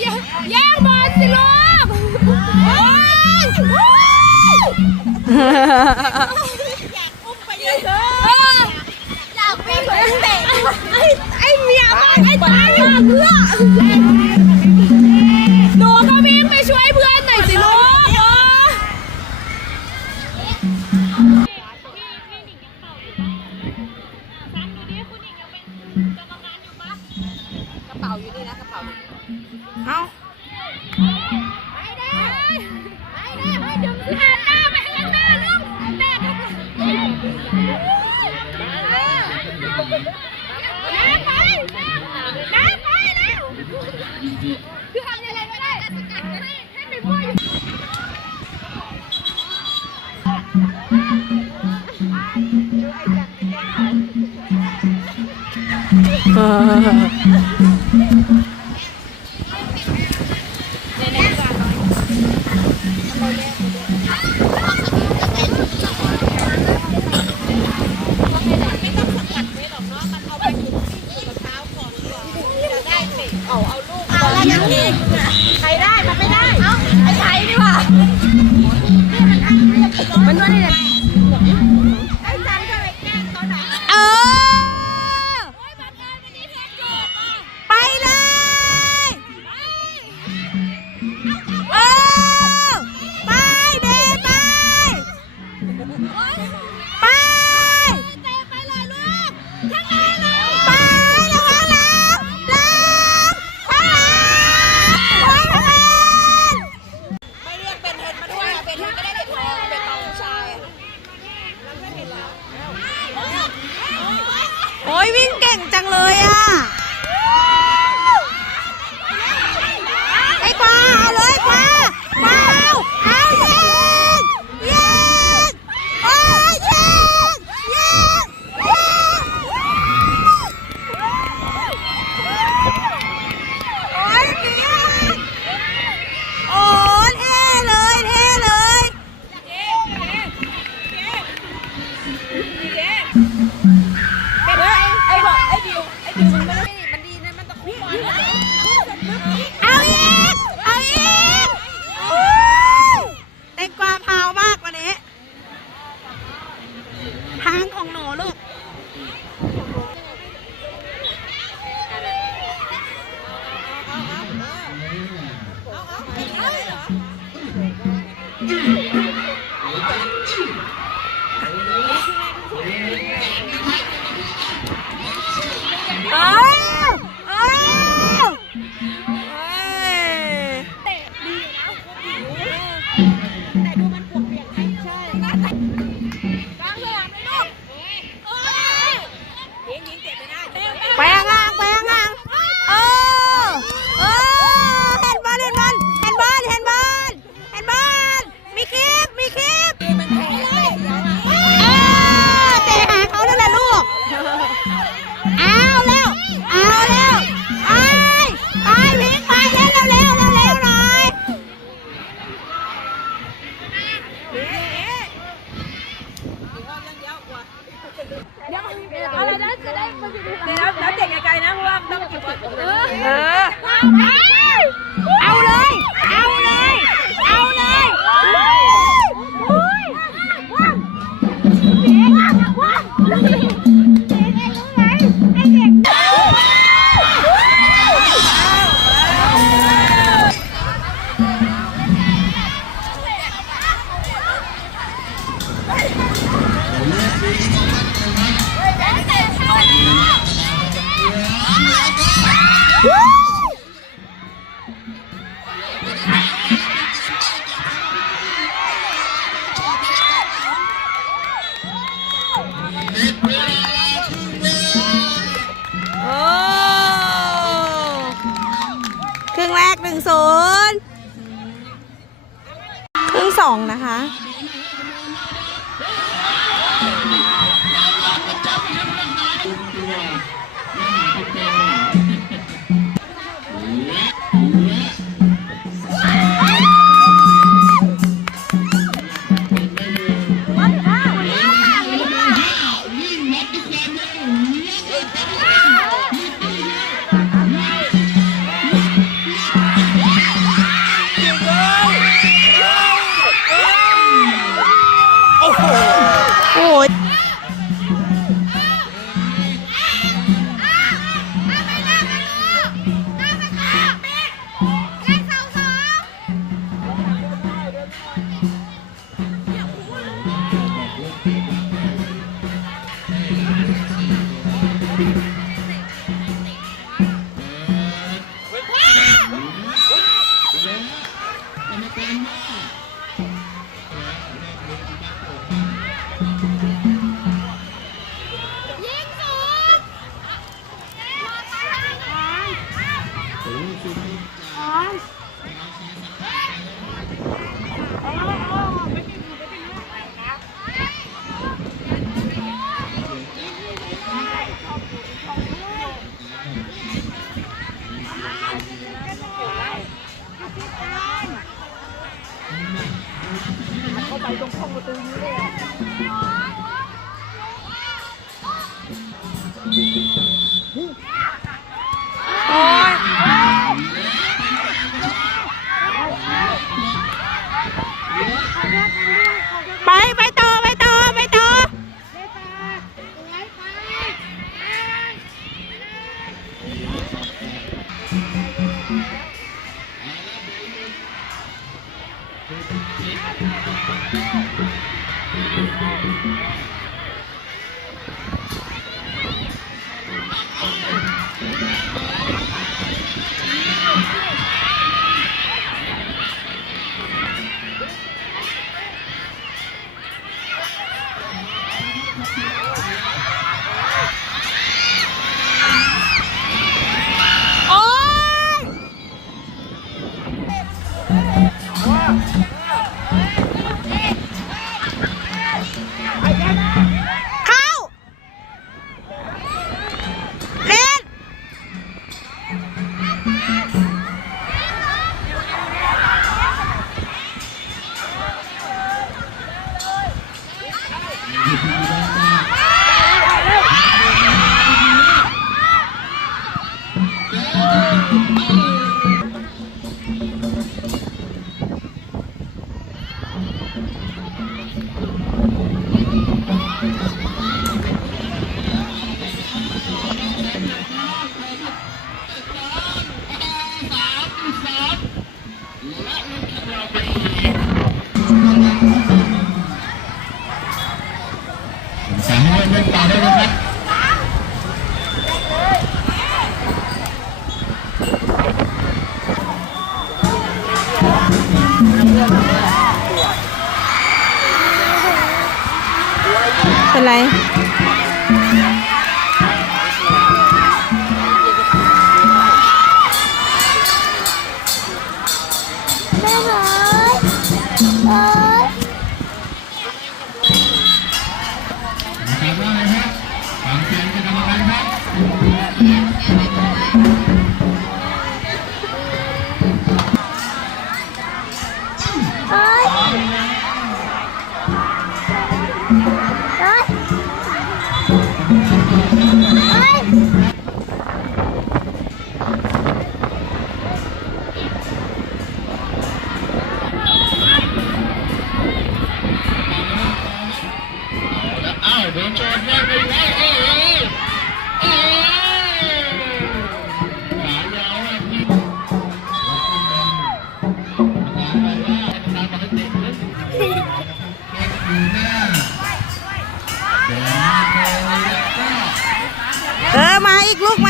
แย่งบอลสิลูกโอ๊ยโอ๊ยอยากอุ้มไปเยอออยากวิ่งไปเตะไอ้เมียไอ้ตายมากเพื่อหนูก็วิ่งไปช่วยเพื่อนหน่อยสิลูกเอะเป๋าอยู่นี่นะกระเป๋าอยู่นี่ เอาไคือทำยังไงก็ได้แม่สกัดให้ให้ไปพ่ออยู่ฮ่า。 เป็นไร โดนโจรแย่งไปแล้วโอ้โหโอ้ขายาวอะพี่ขอบคุณนะขอบคุณนะขอบคุณนะเด็กเลยเด็กอยู่หน้าเดี๋ยวแล้วก็ เออ มาอีกลูกมา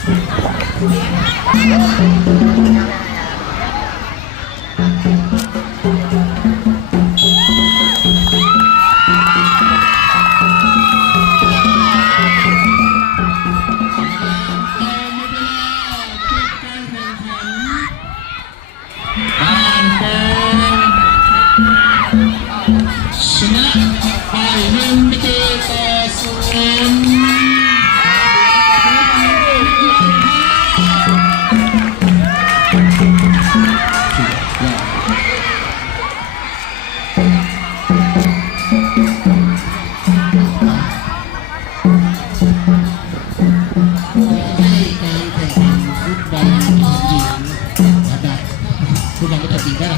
บ้านโป่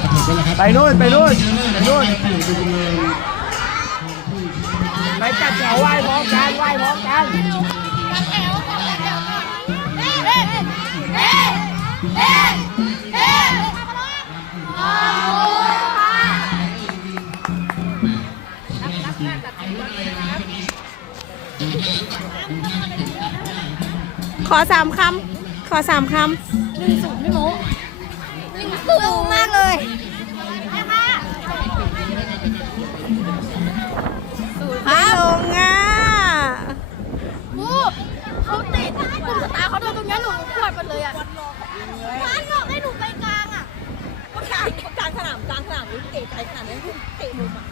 ได้ระดับประเทศด้วยนะครับไปนู่นไปนู่นไปนู่นไปดูเลยไปจัดแถวไหว้พร้อมกันไหว้พร้อมกันขอสามคำ ขอสามคำสู งมากเลยไม่ลงอะกูเขาติดกูสตาร์เขาโดนตรงนี้หนูปวดไปเลยอะมันบอกให้หนูไปกลางอะกลางกลางสนามกลางสนามนี่เตะไกลขนาดนี้นเตะมุมอะ